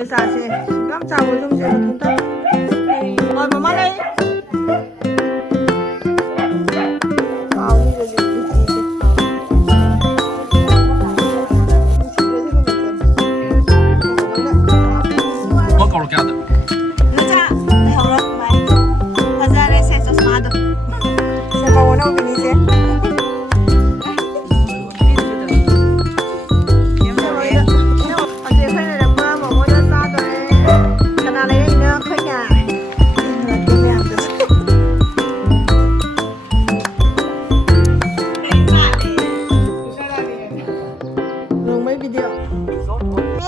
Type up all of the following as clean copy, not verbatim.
Indonesia Gam chào luôn sẽ được ta. Rồi mama đây.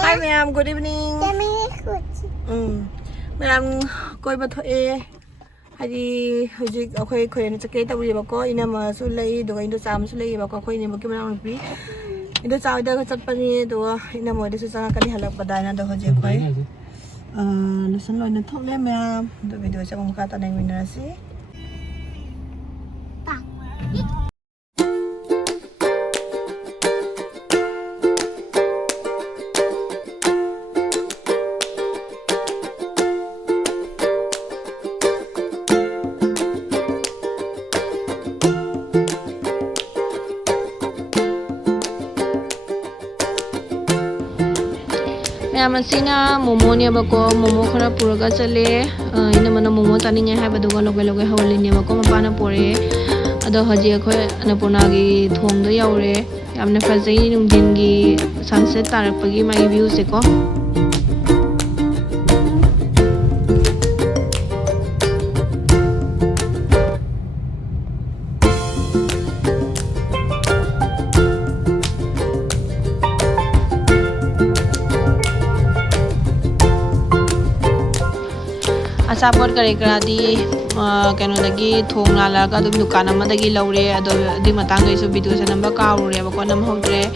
Hi ma'am, good evening. Ma'am, koiba thoe. Hadi hujik akhoi khoiren chake tawi ba ko enama su lei do endocha am su lei ba ko khoi ne boki manang pi. Endocha da chat pani do enama de su changa kani halak badana do hoje khoi. Lesson lo na thok le ma'am. Do video cha mong kata nang winner si. Masina momo ni abako momo khara puraga chale ina mana momo taninge ha baduga loge loge hawli ni abako mapana pore ado haji khoi anapurna gi thong do yaure yamne fazai nungdin gi sunset tarakpagi mai view se ko Support kare di kano dagi thong la ka dum dukan amadagi laure ado di matang isu video sa namba kaure ba ko nam hodre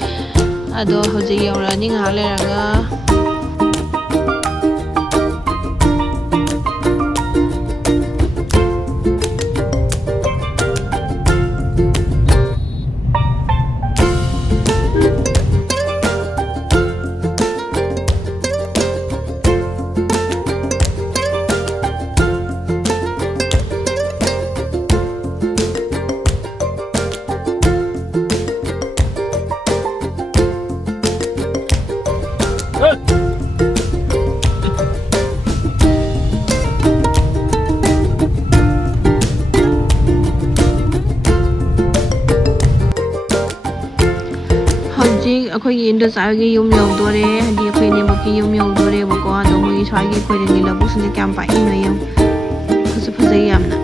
ado hoji yaura ni nga le raga akhoi indo saagi yum yawdore hadi akhoi ne boki yum yawdore bako ado moi saagi khoi ni labu sunje kam pa ina yum phasu phajai yamna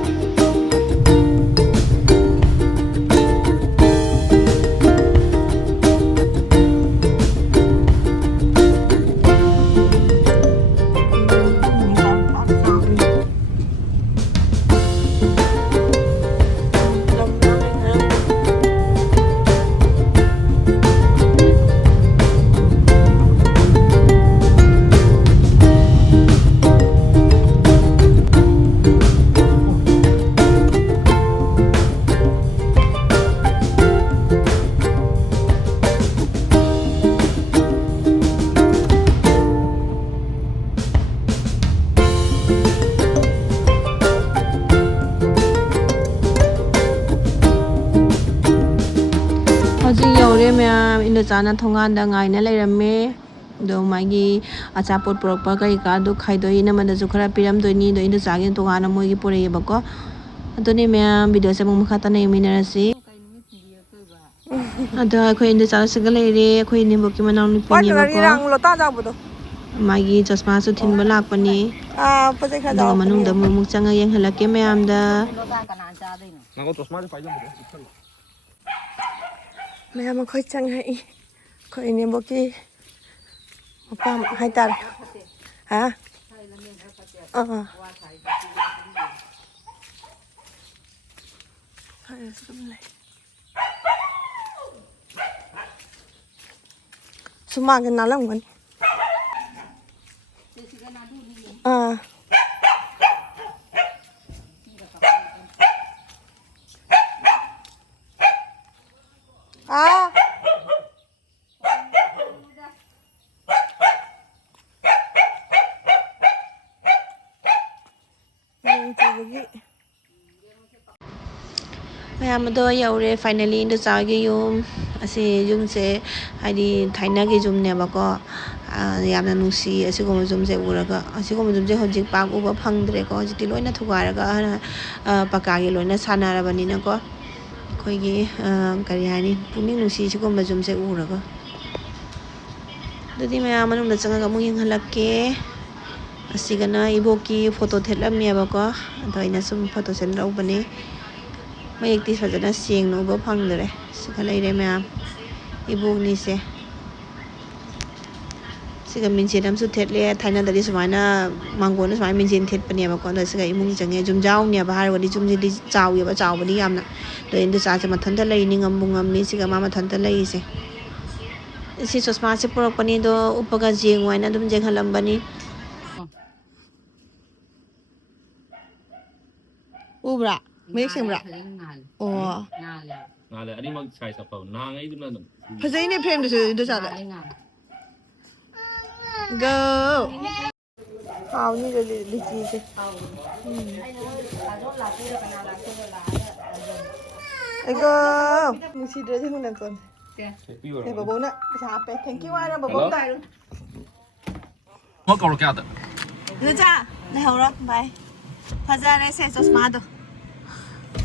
Indochana thongan da ngai na leirame do magi achapot proper kai ka do khaidoi na manda ju khara piram doini do indocha gen tongana moi gi pore bako adoni me video se mong khata nei minarasi ada khoi indocha se galeire khoi ni boki manaw ni pini bako magi chasma su thinba lakpani do manung da mumuk changa yang halake me amda nago chasma je paijam Ma'am khoi changake khoi enembok ki mapam hai tar ha sumagan nalang kan ꯑꯗꯨꯒꯤ ꯃꯌꯥꯝ ꯑꯗꯣ ꯌꯧꯔꯦ finally ꯏꯟꯗꯣꯆꯥꯒꯤ ꯌꯨꯝ ꯑꯁꯤ ꯌꯨꯝꯁꯦ ꯍꯥꯏꯗꯤ ꯊꯥꯏꯅꯒꯤ ꯌꯨꯝꯅꯦꯕꯀꯣ ꯌꯥꯝꯅ ꯅꯨꯡꯁꯤ ꯑꯁꯤꯒꯨꯝꯕ ꯌꯨꯝꯁꯦ ꯎꯔꯒ ꯑꯁꯤꯒꯨꯝꯕ ꯌꯨꯝꯁꯦ ꯍꯧꯖꯤꯛ ꯄꯥꯛ ꯎꯕ ꯐꯪꯗ꯭ꯔꯦꯀꯣ ꯍꯧꯖꯤꯛꯇꯤ ꯂꯣꯏꯅ ꯊꯨꯒꯥꯏꯔꯒ ꯄꯀꯥꯒꯤ ꯂꯣꯏꯅ ꯁꯥꯟꯅꯔꯕꯅꯤꯅꯀꯣ ꯑꯩꯈꯣꯏꯒꯤ ꯀꯔꯤ ꯍꯥꯏꯅꯤ ꯄꯨꯛꯅꯤꯡ ꯅꯨꯡꯁꯤ ꯁꯤꯒꯨꯝꯕ ꯌꯨꯝꯁꯦ ꯎꯔꯒ ꯑꯗꯨꯗꯤ ꯃꯌꯥꯝ ꯃꯅꯨꯡꯗ ꯆꯪꯉꯒ ꯑꯃꯨꯛ ꯌꯦꯡꯍꯜꯂꯛꯀꯦ ꯑꯁꯤꯒꯅ ꯏꯕꯣꯛꯀꯤ ꯐꯣꯇꯣ ꯊꯦꯠꯂꯝꯃꯦꯕꯀꯣ ꯑꯗꯣ ꯑꯩꯅ ꯁꯨꯝ ꯐꯣꯇꯣ ꯁꯦꯠꯂꯧꯕꯅꯦ ꯃꯌꯦꯛꯇꯤ ꯐꯖꯅ ꯁꯦꯡꯅ ꯎꯕ ꯐꯪꯗ꯭ꯔꯦ ꯁꯤꯒ ꯂꯩꯔꯦ ꯃꯌꯥꯝ ꯏꯕꯣꯛꯅꯤꯁꯦ siga minchen amsu thetle thaina dali sumaina mangona sumai minchen thetpaneba ko da siga imung change jumjau ne ba har wadi jumji di chawi ba chawbani yamna do indu cha cha mathanta lei ni ngam bungam ni siga ma mathanta lei se si chosma se porok pani do upaga jeng waina dum jeng halambani ubra mek sembra oh ngale ani mag sai sa pau na ngai dum na phajai ne frame du indu cha go how ni le li chi se go musi dre se hun kon eh babo na sa pe thank you ara babo tai mo ko kya da indu cha na hora bye phajare se chosma do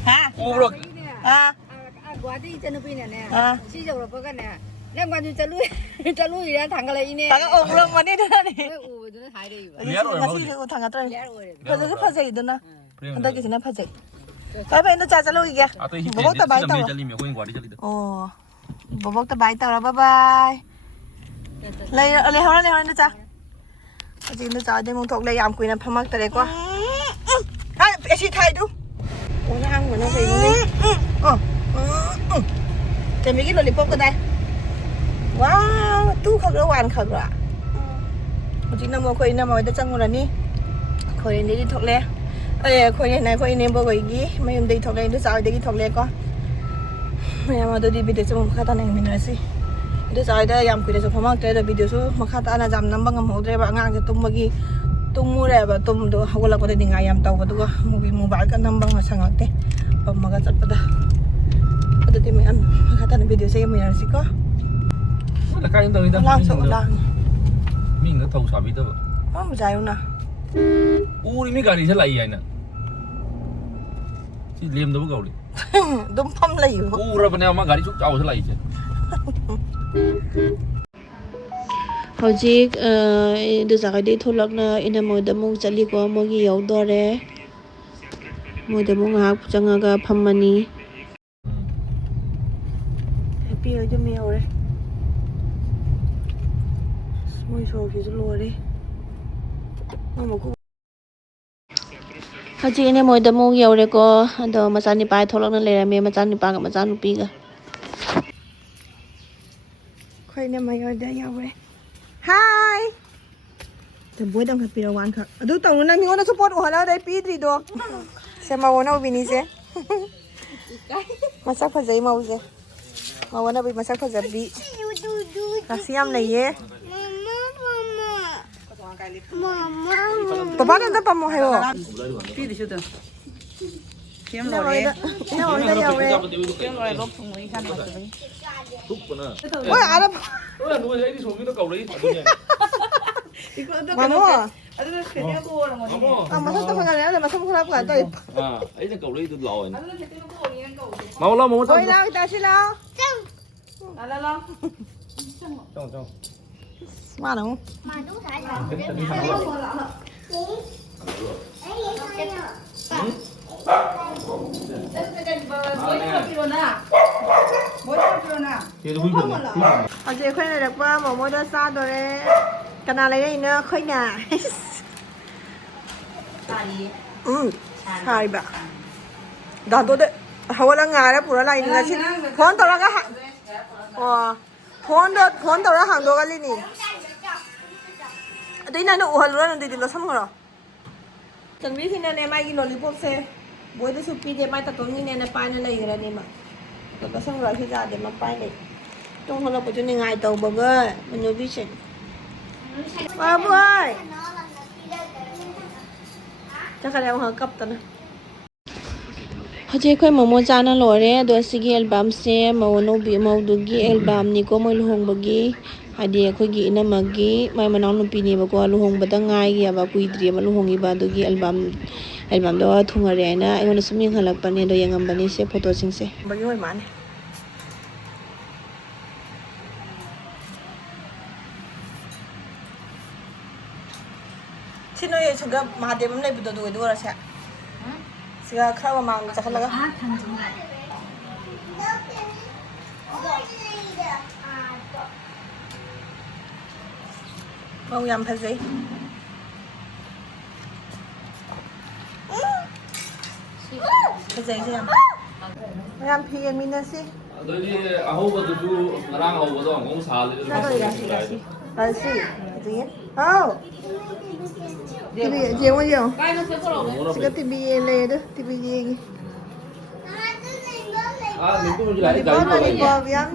ha ubro ha guadi chanupi ne si jawra paga ne nem kan chalu ira thangala ine ta ga ong mani da ni u du na thai dei ba ngasi u thanga trai phajai phajai do na anda ki sina phajai bye bye indu cha chalo gi ya babo ta bye ta chali me ko guadi chali da oh babo ta bye ta bye bye le hora indu cha ji indu cha de mong thok le yam kuina phamak tare ko ha esi thai du o na ang na sai mo ni ohแต่ไม่กินโลลิปอปก็ได้ว้าวตู้ขับรถหวานขับรถจริงๆน้ำมันคุยน้ำมันจะจังหวะนี้คุยนี่ดีทุกเลยคุยไหนคุยเนี่ยบอกอีกไม่ยอมดีทุกเลยดูสาวดีทุกเลยก็ไม่ยอมมาดูดีวิดีโอมาข้าตาหนึ่งมินเลยสิดูสาวได้ยามคุยได้สุภาพมากเลยแต่วิดีโอมาข้าตาหน้าจำน้ำบังกับหัวเลยแบบงานจะตุ้มเมื่อกี้ตุ้มมูเลยแบบตุ้มดูเขาก็เราก็ได้ดิ่งยามเตาก็ดูว่ามูบายกันน้ำบังมาสังกัดเตะปั๊มมาก็จัดปะด้ada tim an kata na video saya mo yan siko da kain da ida lang so lang ming da thau sa bi da ba mo jayo na uri mi gari se lai ai na si lem da bu gauli dum pham lai yo ura bane ma gari chuk chaw se lai che hojik du jaga de tholak na ina mo da mong chali ko mo gi yaw dore mo da mong ha changa ga phammani Pia cho mèo đây môi sổ thì lùa đi mà cũng hojik ina mo da mong yaw re ko ado machani pai tholak na le ra me machani pa ga machanu pi ga khoai nè mày ở đây nhau đây hiแต่บัวดำกับปีละวันค่ะดูตรงนั้นมีคนสปอร์ตหัวแล้วได้ปีดรีดxem màu nào bị ní chứ mà sắc phải giấy màu chứ màu nào bị mà sắc phải giấy bị là xem này nhé papa kan tak pamu hayo pi di situ kiam ini lo orang le ini orang dah jauh kiam lo lo phung ni kan ma tu tuk pa na wah ada ora nu ai di so mi da kau lai adu ne mamu ada tu kena ko orang mamo ah masa tu pengen ada masa pun apa kan tu ai da kau lai du lao ai mau la mau oi lau kita sih lau ala la chong chong mana mu kia du hui bu ở đây khoai này được qua một môi đa sa rồi đấy cái nào lấy đây nữa khoai nhà sai bạ đó tôi đấy hầu là ngà đấy bữa này là xin phone tao là cái hàng phone tao là hàng đồ cái gì nè đấy là nó uổng luôn đấy là xong rồi chuẩn bị khi nào em ai cái lollipop xe bố tôi chụp video mai tao tốn như này pai nó lấy cái này mà tao có xong rồi thì ra để mà pai này trong hôm nay bố cho nên ngày tàu bờ ơi mình nhớ biết chuyện bố ơi chắc là em hơi cấp tao nè ꯍꯧꯖꯤꯛ ꯑꯩꯈꯣꯏ ꯃꯣꯃꯣ ꯆꯥꯅ ꯂꯣꯏꯔꯦ ꯑꯗꯣ ꯁꯤꯒꯤ ꯑꯦꯜꯕꯝꯁꯦ ꯃꯧꯗꯨꯒꯤ ꯑꯦꯜꯕꯝꯅꯤꯀꯣ ꯃꯣꯏ ꯂꯨꯍꯣꯡꯕꯒꯤ ꯍꯥꯏꯗꯤ ꯑꯩꯈꯣꯏꯒꯤ ꯏꯅꯝꯃꯒꯤ ꯃꯥꯏ ꯃꯅꯥꯎꯅꯨꯄꯤꯅꯦꯕꯀꯣ ꯂꯨꯍꯣꯡꯕꯗ ꯉꯥꯏꯒꯤꯌꯦꯕ ꯀꯨꯏꯗ꯭ꯔꯤꯑꯕ ꯂꯨꯍꯣꯡꯉꯤꯕ ꯑꯗꯨꯒꯤ ꯑꯦꯜꯕꯝꯗꯣ ꯊꯨꯡꯉꯔꯦ ꯍꯥꯏꯅ ꯑꯩꯉꯣꯟꯗ ꯁꯨꯝ ꯌꯦꯡꯍꯜꯂꯛꯄꯅꯦ ꯑꯗꯣ ꯌꯦꯡꯉꯝꯕꯅꯤ ꯁꯦ ꯐꯣꯇꯣꯁꯤꯡꯁꯦ ꯕꯒꯤ ꯑꯣꯏ ꯃꯥꯅꯦ ꯁꯤ ꯅꯣꯏ ꯁꯤꯒ ꯃꯍꯥꯗꯦꯕ ꯑꯃ ꯂꯩꯕꯗꯣ ꯑꯗꯨ ꯑꯣꯏꯔꯁꯦ ꯁꯤꯒ ꯈꯔ ꯃꯃꯥꯡꯗ ꯆꯠꯈꯠꯂꯒ ꯃꯧ ꯌꯥꯝ ꯐꯖꯩ ꯐꯖꯩꯁꯦ ꯌꯥꯝ ꯃꯌꯥꯝ ꯐꯤ ꯌꯦꯡꯃꯤꯟꯅꯁꯤ ꯑꯗꯨꯗꯤ ꯑꯍꯧꯕꯗꯨꯁꯨ ꯉꯔꯥꯡ ꯍꯧꯕꯗꯣ ꯑꯃꯨꯛ ꯁꯥꯍꯜꯂꯤ ꯁꯤ ꯐꯖꯩꯌꯦ ꯍꯥꯎ ꯇꯤꯚꯤ ꯌꯦꯡꯉꯣ ꯌꯦꯡꯉꯣ ꯁꯤꯒ ꯇꯤꯚꯤ ꯂꯩ ꯑꯗꯣ ꯇꯤꯚꯤ ꯌꯦꯡꯉꯤ ꯂꯣꯂꯤꯄꯣꯞ ꯌꯥꯝ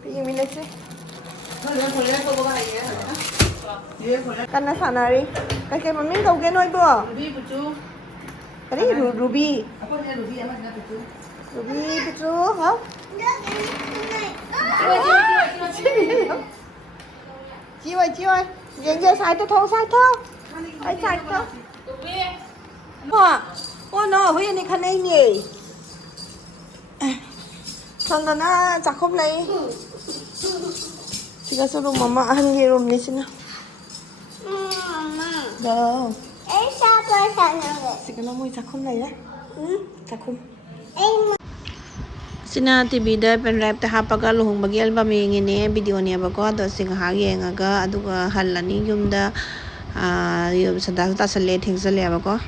ꯐꯤ ꯌꯦꯡꯃꯤꯟꯅꯁꯤ ꯀꯟꯅ ꯁꯥꯟꯅꯔꯤ ꯀꯩꯀꯩ ꯃꯃꯤꯡ ꯀꯧꯒꯦ ꯅꯣꯏꯕꯣ ꯀꯔꯤ ꯔꯨꯕꯤ ꯄꯤꯆꯨ ꯍꯥꯎ chị ơi dành cho sai tôi thôi ai sai thôi 어, 너 호연이 가네니 선다나 작업래 지가 서로 엄마 한 개로 없니시나 너 지가 너무 작업래 응 작업 ꯁꯤꯅ ꯇꯤꯚꯤꯗ ꯄꯦꯟ ꯗ꯭ꯔꯥꯏꯚꯇ ꯍꯥꯞꯄꯒ ꯂꯨꯍꯣꯡꯕꯒꯤ ꯑꯦꯜꯕꯝ ꯌꯦꯡꯉꯤꯅꯦ ꯚꯤꯗꯤꯑꯣꯅꯦꯕꯀꯣ ꯑꯗꯣ ꯁꯤ ꯉꯥꯏꯍꯥꯛ ꯌꯦꯡꯉꯒ ꯑꯗꯨꯒ ꯍꯜꯂꯅꯤ ꯌꯨꯝꯗ ꯁꯟꯗꯥꯁꯨ ꯇꯥꯁꯜꯂꯦ ꯊꯦꯡꯖꯜꯂꯦꯕꯀꯣ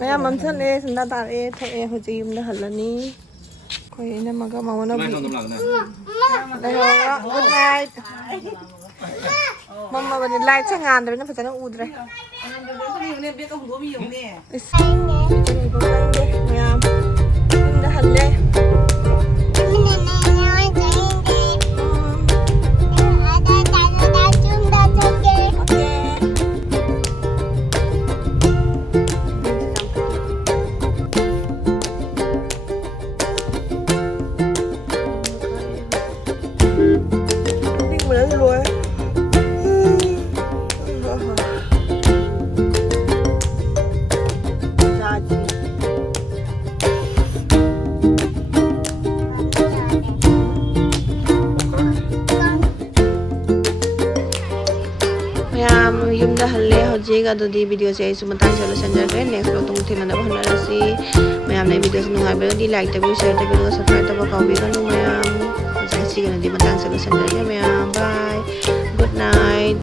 ꯃꯌꯥꯝ ꯃꯝꯁꯜꯂꯦ ꯁꯟꯗꯥ ꯇꯥꯔꯛꯑꯦ ꯊꯣꯛꯑꯦ ꯍꯧꯖꯤꯛ ꯌꯨꯝꯗ ꯍꯜꯂꯅꯤ ꯑꯩꯈꯣꯏ ꯏꯅꯝꯃꯒ ꯃꯉꯣꯟꯗꯕꯤ ꯂꯩꯍꯧꯔꯒ ꯒꯨꯗ ꯅꯥꯏꯠ ꯃꯝꯃꯕꯅꯤ ꯂꯥꯏꯠꯁꯦ ꯉꯥꯟꯗ꯭ꯔꯕꯅꯤꯅ ꯐꯖꯅ ꯎꯗ꯭ꯔꯦ ꯃꯌꯥꯝ ꯌꯨꯝꯗ ꯍꯜꯂꯦ ꯌꯨꯝꯗ ꯍꯜꯂꯦ ꯍꯧꯖꯤꯛ ꯑꯗꯨꯗꯤ ꯚꯤꯗꯤꯑꯣꯁꯦ ꯑꯩꯁꯨ ꯃꯇꯥꯡ ꯂꯣꯏꯁꯤꯟꯖꯔꯒꯦ ꯅꯦꯛꯁ ꯚ꯭ꯂꯣꯒꯇ ꯑꯃꯨꯛ ꯊꯦꯡꯅꯅꯕ ꯍꯣꯠꯅꯔꯁꯤ ꯃꯌꯥꯝꯅ ꯚꯤꯗꯤꯑꯣꯁꯦ ꯅꯨꯡꯉꯥꯏꯕꯒꯗꯤ ꯂꯥꯏꯛ ꯇꯧꯕꯤꯌꯨ ꯁꯤꯌꯔ ꯇꯧꯕꯤꯌꯨ ꯑꯗꯨꯒ ꯁꯕꯁꯀ꯭ꯔꯥꯏꯕ ꯇꯧꯕ ꯀꯥꯎꯕꯤꯒꯅꯨ ꯃꯌꯥꯝ ꯉꯁꯤꯒꯤꯅꯗꯤ ꯃꯇꯥꯡ ꯂꯣꯏꯁꯤꯟꯖꯔꯒꯦ ꯃꯌꯥꯝ